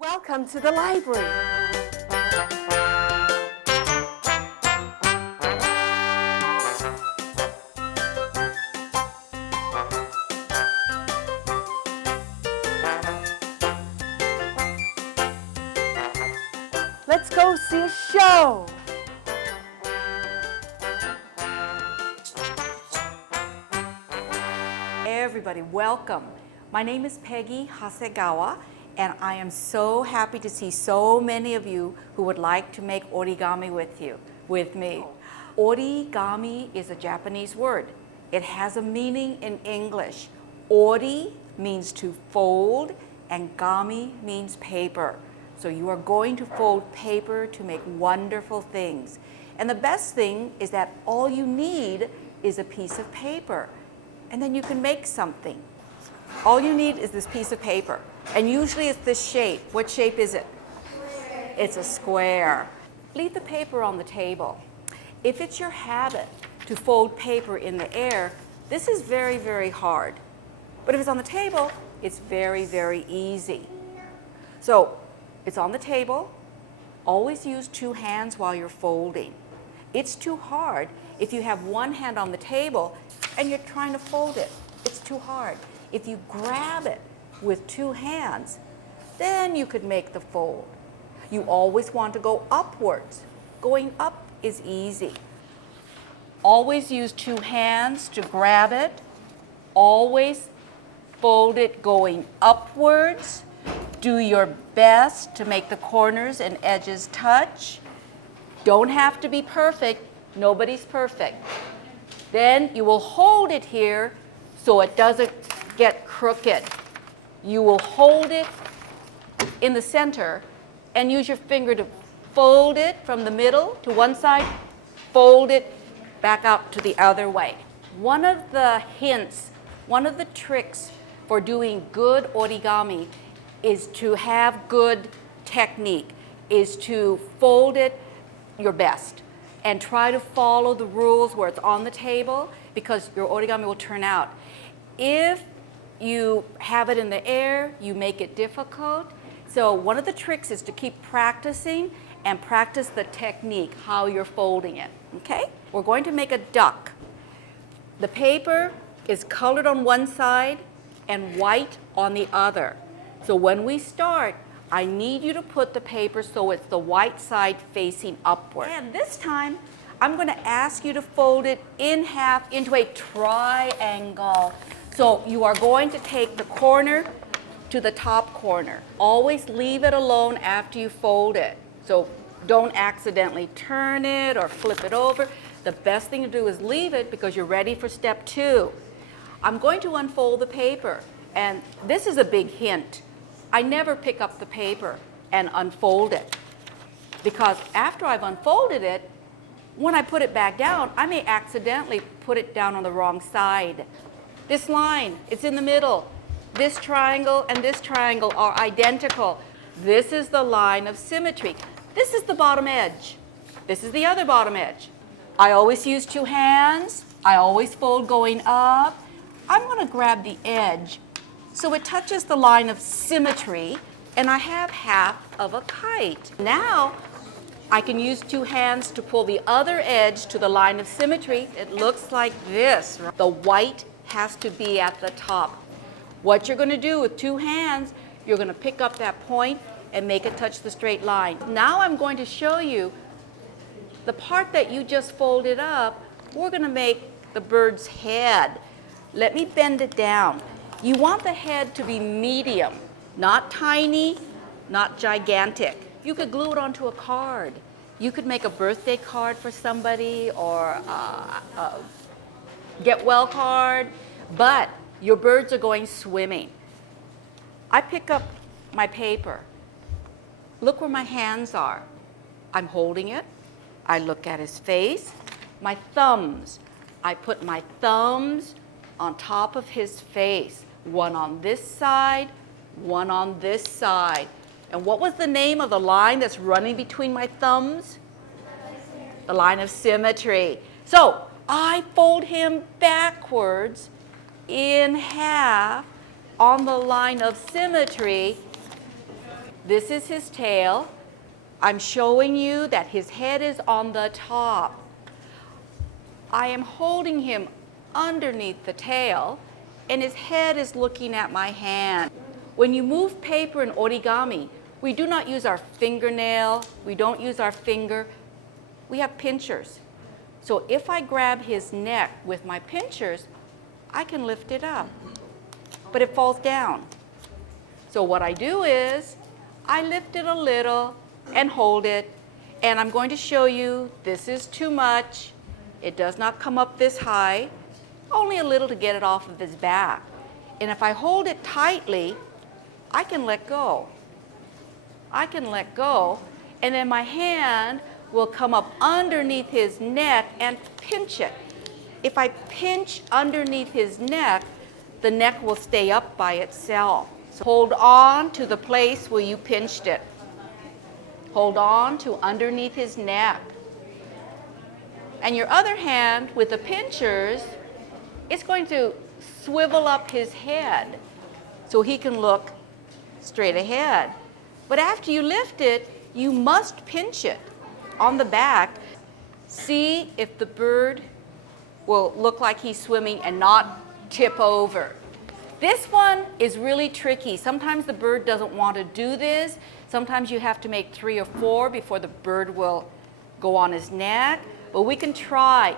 Welcome to the library. Let's go see a show. Everybody, welcome. My name is Peggy Hasegawa, and I am so happy to see so many of you who would like to make origami with me. Origami is a Japanese word. It has a meaning in English. Ori means to fold, and gami means paper. So you are going to fold paper to make wonderful things. And the best thing is that all you need is a piece of paper, and then you can make something. All you need is this piece of paper. And usually it's this shape. What shape is it? Square. It's a square. Leave the paper on the table. If it's your habit to fold paper in the air, this is very, very hard. But if it's on the table, it's very, very easy. So it's on the table. Always use two hands while you're folding. It's too hard if you have one hand on the table and you're trying to fold it. It's too hard. If you grab it with two hands, then you could make the fold. You always want to go upwards. Going up is easy. Always use two hands to grab it. Always fold it going upwards. Do your best to make the corners and edges touch. Don't have to be perfect. Nobody's perfect. Then you will hold it here so it doesn't get crooked. You will hold it in the center and use your finger to fold it from the middle to one side, fold it back out to the other way. One of the hints, one of the tricks for doing good origami is to have good technique, is to fold it your best and try to follow the rules where it's on the table, because your origami will turn out. If you have it in the air, you make it difficult. So one of the tricks is to keep practicing and practice the technique, how you're folding it, okay? We're going to make a duck. The paper is colored on one side and white on the other. So when we start, I need you to put the paper so it's the white side facing upward. And this time, I'm going to ask you to fold it in half into a triangle. So you are going to take the corner to the top corner. Always leave it alone after you fold it. So don't accidentally turn it or flip it over. The best thing to do is leave it because you're ready for step two. I'm going to unfold the paper, and this is a big hint. I never pick up the paper and unfold it, because after I've unfolded it, when I put it back down, I may accidentally put it down on the wrong side. This line, it's in the middle. This triangle and this triangle are identical. This is the line of symmetry. This is the bottom edge. This is the other bottom edge. I always use two hands. I always fold going up. I'm going to grab the edge so it touches the line of symmetry, and I have half of a kite. Now, I can use two hands to pull the other edge to the line of symmetry. It looks like this. The white has to be at the top. What you're going to do with two hands, you're going to pick up that point and make it touch the straight line. Now I'm going to show you the part that you just folded up. We're going to make the bird's head. Let me bend it down. You want the head to be medium, not tiny, not gigantic. You could glue it onto a card. You could make a birthday card for somebody or a get well card, but your birds are going swimming. I pick up my paper. Look where my hands are. I'm holding it. I look at his face. My thumbs. I put my thumbs on top of his face. One on this side, one on this side. And what was the name of the line that's running between my thumbs? The line of symmetry. So I fold him backwards in half on the line of symmetry This is his tail. I'm showing you that his head is on the top. I am holding him underneath the tail, and his head is looking at my hand. When you move paper in origami, we do not use our fingernail, we don't use our finger, we have pinchers. So if I grab his neck with my pinchers, I can lift it up, but it falls down. So what I do is, I lift it a little and hold it, and I'm going to show you this is too much. It does not come up this high, only a little to get it off of his back. And if I hold it tightly, I can let go. I can let go, and then my hand will come up underneath his neck and pinch it. If I pinch underneath his neck, the neck will stay up by itself. So hold on to the place where you pinched it. Hold on to underneath his neck. And your other hand with the pinchers, it's going to swivel up his head so he can look straight ahead. But after you lift it, you must pinch it on the back. See if the bird will look like he's swimming and not tip over. This one is really tricky. Sometimes the bird doesn't want to do this. Sometimes you have to make 3 or 4 before the bird will go on his neck. But we can try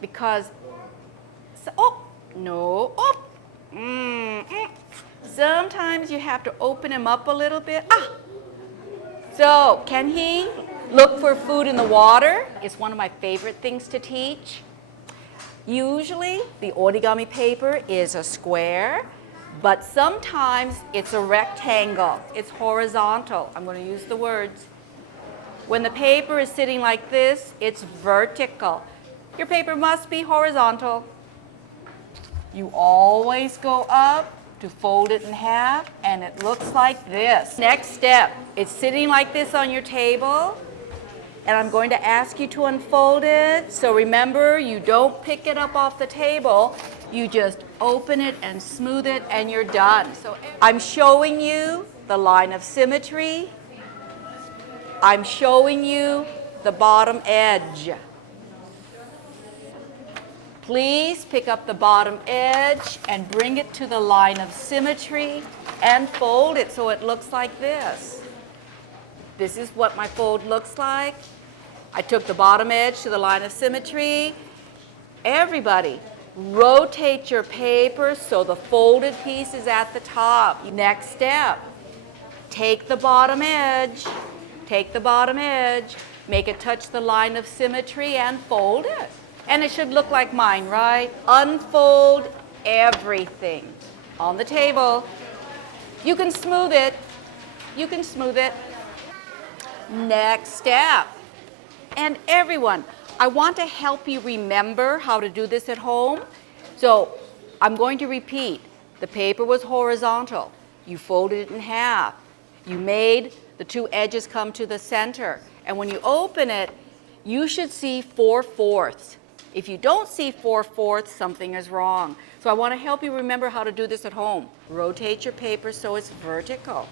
because, oh, no, oh, sometimes you have to open him up a little bit. Ah! So, can he look for food in the water? It's one of my favorite things to teach. Usually, the origami paper is a square, but sometimes it's a rectangle. It's horizontal. I'm going to use the words. When the paper is sitting like this, it's vertical. Your paper must be horizontal. You always go up to fold it in half, and it looks like this. Next step, it's sitting like this on your table, and I'm going to ask you to unfold it. So remember, you don't pick it up off the table. You just open it and smooth it, and you're done. So I'm showing you the line of symmetry. I'm showing you the bottom edge. Please pick up the bottom edge and bring it to the line of symmetry and fold it so it looks like this. This is what my fold looks like. I took the bottom edge to the line of symmetry. Everybody, rotate your paper so the folded piece is at the top. Next step, take the bottom edge, make it touch the line of symmetry and fold it. And it should look like mine, right? Unfold everything on the table. You can smooth it. Next step. And everyone, I want to help you remember how to do this at home. So I'm going to repeat. The paper was horizontal. You folded it in half. You made the 2 edges come to the center. And when you open it, you should see 4/4. If you don't see 4/4, something is wrong. So I want to help you remember how to do this at home. Rotate your paper so it's vertical.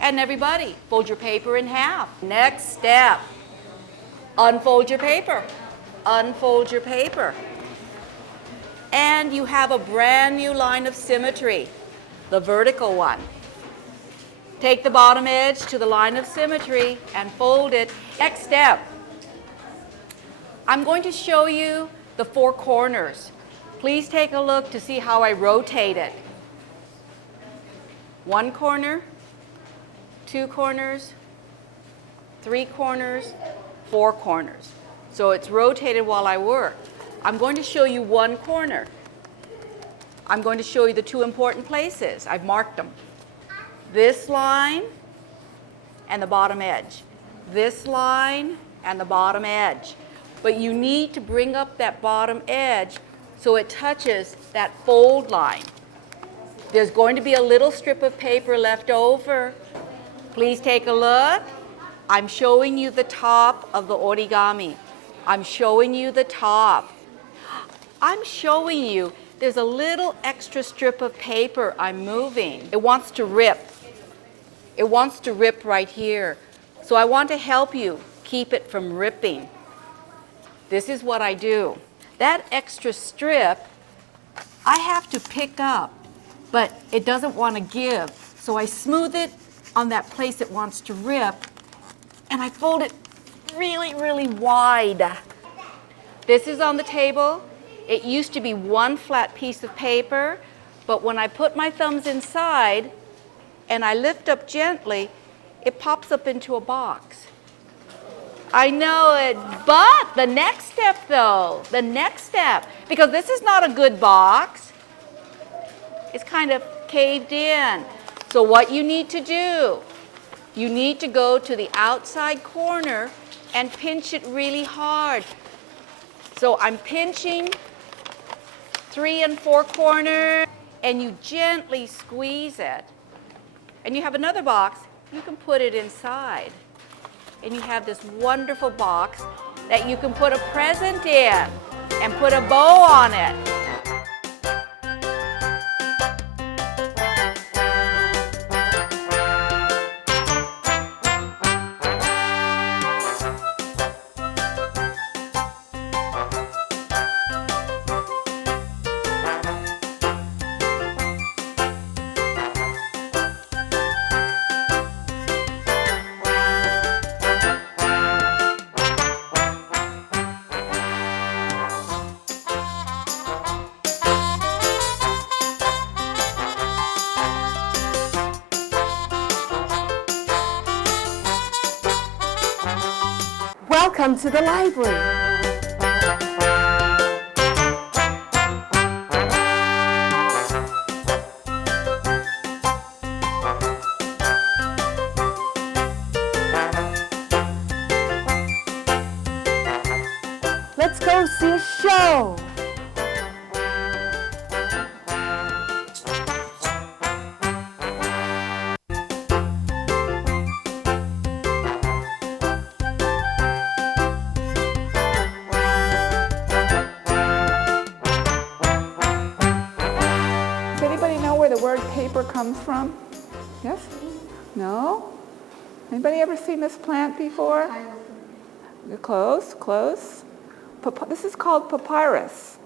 And everybody, fold your paper in half. Next step, unfold your paper. Unfold your paper. And you have a brand new line of symmetry, the vertical one. Take the bottom edge to the line of symmetry and fold it. Next step, I'm going to show you the 4 corners. Please take a look to see how I rotate it. 1 corner, 2 corners, 3 corners, 4 corners. So it's rotated while I work. I'm going to show you 1 corner. I'm going to show you the 2 important places. I've marked them. This line and the bottom edge. This line and the bottom edge. But you need to bring up that bottom edge so it touches that fold line. There's going to be a little strip of paper left over. Please take a look. I'm showing you the top of the origami. I'm showing you the top. I'm showing you there's a little extra strip of paper I'm moving. It wants to rip. it wants to rip right here. So I want to help you keep it from ripping. This is what I do. That extra strip, I have to pick up, but it doesn't want to give. So I smooth it on that place it wants to rip, and I fold it really, really wide. This is on the table. It used to be one flat piece of paper, but when I put my thumbs inside and I lift up gently, it pops up into a box. I know it, but the next step though, the next step, because this is not a good box. It's kind of caved in. So what you need to do, you need to go to the outside corner and pinch it really hard. So I'm pinching 3 and 4 corners, and you gently squeeze it. And you have another box, you can put it inside. And you have this wonderful box that you can put a present in and put a bow on it. Welcome to the library. Let's go see a show. Does anybody know where the word paper comes from? Yes? No? Anybody ever seen this plant before? Close, close. This is called papyrus.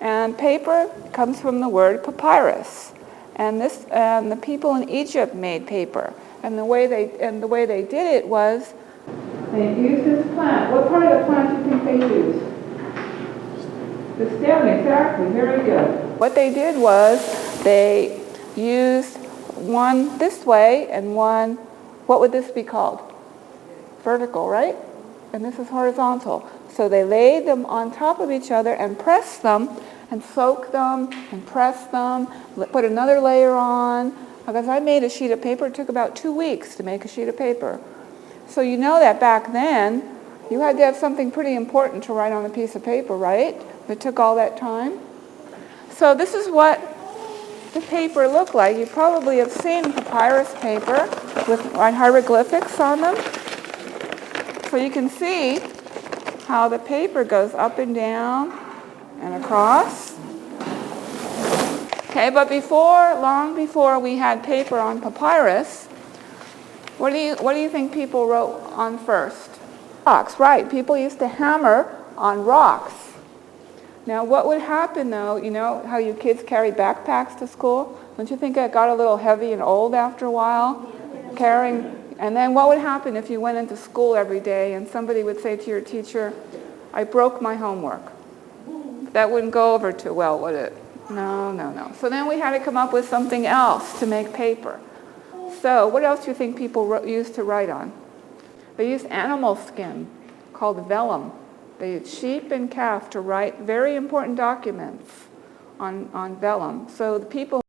And paper comes from the word papyrus. And the people in Egypt made paper. And the way they did it was they used this plant. What part of the plant do you think they used? The stem, exactly. Very good. What they did was they used one this way and one, what would this be called? Vertical, right? And this is horizontal. So they laid them on top of each other and pressed them and soaked them and pressed them, put another layer on. Because I made a sheet of paper, it took about 2 weeks to make a sheet of paper. So you know that back then, you had to have something pretty important to write on a piece of paper, right? It took all that time. So this is what the paper looked like. You probably have seen papyrus paper with hieroglyphics on them. So you can see how the paper goes up and down and across. Okay, but long before we had paper on papyrus, what do you think people wrote on first? Rocks, right. People used to hammer on rocks. Now what would happen though, you know how you kids carry backpacks to school? Don't you think it got a little heavy and old after a while? Carrying, and then what would happen if you went into school every day and somebody would say to your teacher, I broke my homework? That wouldn't go over too well, would it? No, no, no. So then we had to come up with something else to make paper. So what else do you think people used to write on? They used animal skin called vellum. They used sheep and calf to write very important documents on vellum. So the people